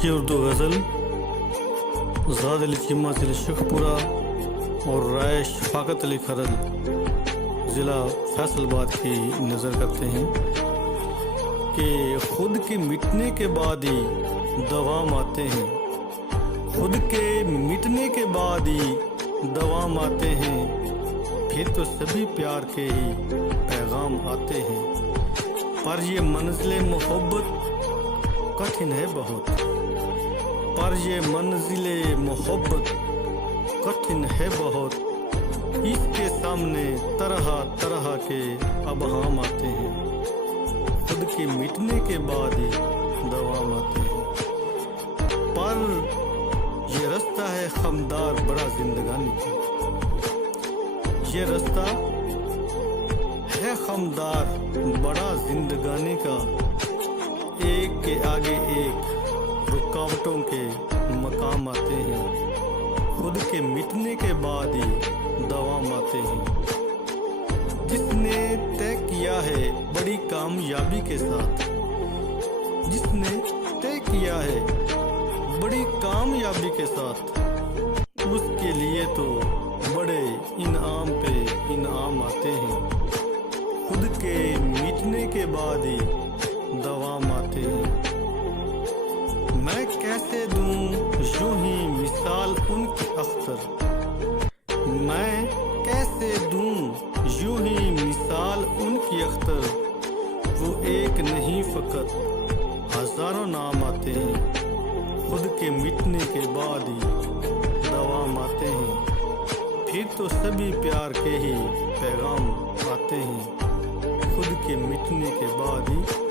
آج کی اردو غزل زاد علی چیمہ ضلع شیخ پورہ اور رائے شفاقت علی کھرل ضلع فیصل آباد کی نظر کرتے ہیں کہ خود کے مٹنے کے بعد ہی دوام آتے ہیں، خود کے مٹنے کے بعد ہی دوام آتے ہیں، پھر تو سبھی پیار کے ہی پیغام آتے ہیں، پر یہ منزل محبت کٹھن ہے بہت، پر یہ منزل محبت کٹھن ہے بہت، اس کے سامنے طرح طرح کے ابہام آتے ہیں، خود کے مٹنے کے بعد ہی دوام آتے ہیں، پر یہ رستہ ہے خمدار بڑا زندگانی کا، یہ رستہ ہے خمدار بڑا زندگانی کا، ایک کے آگے ایک رکاوٹوں کے مقام آتے ہیں، خود کے مٹنے کے بعد ہی دوام آتے ہیں، جس نے طے کیا ہے بڑی کامیابی کے ساتھ، جس نے طے کیا ہے بڑی کامیابی کے ساتھ، اس کے لیے تو بڑے انعام پہ انعام آتے ہیں، خود کے مٹنے کے بعد ہی دوام آتے ہیں، میں کیسے دوں یوں ہی مثال ان کی اختر، میں کیسے دوں یوں ہی مثال ان کی اختر، وہ ایک نہیں فقط ہزاروں نام آتے ہیں، خود کے مٹنے کے بعد ہی دوام آتے ہیں، پھر تو سبھی پیار کے ہی پیغام آتے ہیں، خود کے مٹنے کے بعد ہی